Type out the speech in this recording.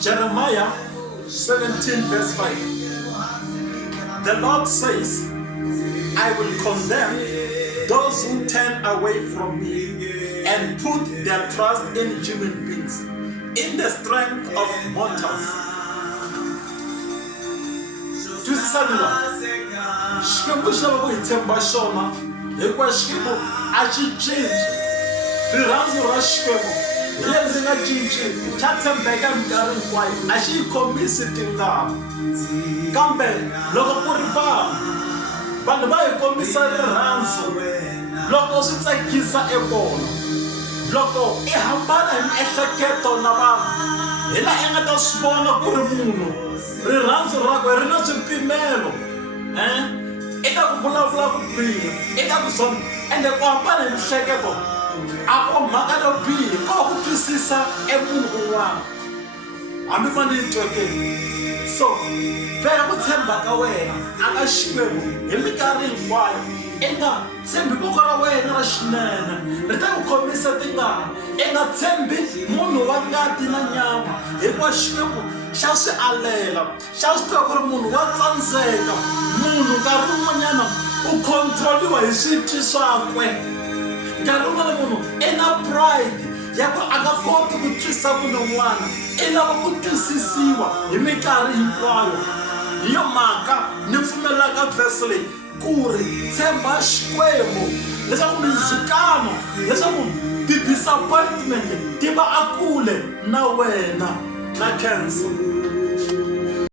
Jeremiah 17 verse 5. The Lord says, I will condemn those who turn away from me and put their trust in human beings, in the strength of mortals. Xikwembu xa loko hi tshemba xona hikuva Xikwembu a xi cinci. Rirhandzu ra Xikwembu hi leri nga cinciki, xa tshembeka minkarhi hinkwayo, a xi yi kombisi tingana. Kambe loko ku ri vanhu va hi kombisa rirhandzu loko swi tsakisa vona. Loko i hambana hi miehleketo na vanhu, hi laha i nga ta swi vona ku ri munhu rirhandzu rakwe ri na swipimelo eka ku vulavula ku biha, eka ku zona, ende ku hambana hi miehleketo a ko mhaka yo biha, ko ku twisisa munhu un'wana hambi va ni twekeni. So veka ku tshemba ka wena aka Xikwembu hi minkarhi hinkwayo. I nga tshembi voko ra wena ra xinene ri ta ku khomisa tingana. I nga tshembi munhu wa ngati na nyama hikuva Xikwembu xa swi alela, xa swi tiva ku ri munhu wa tsandzeka. Munhu nkarhi wun'wanyana u control-iwa hi switwi swakwe. Nkarhi wun'wana munhu i na pride ya ku a nga koti ku twisisa munhu un'wana, i lava ku twisisiwa hi minkarhi hinkwayo. Hi yo mhaka ni pfumelaka vhesi leyi ku ri tshemba Xikwembu leswaku mindzhukano, leswaku ti-disappointment ti va a kule na wena na cancer.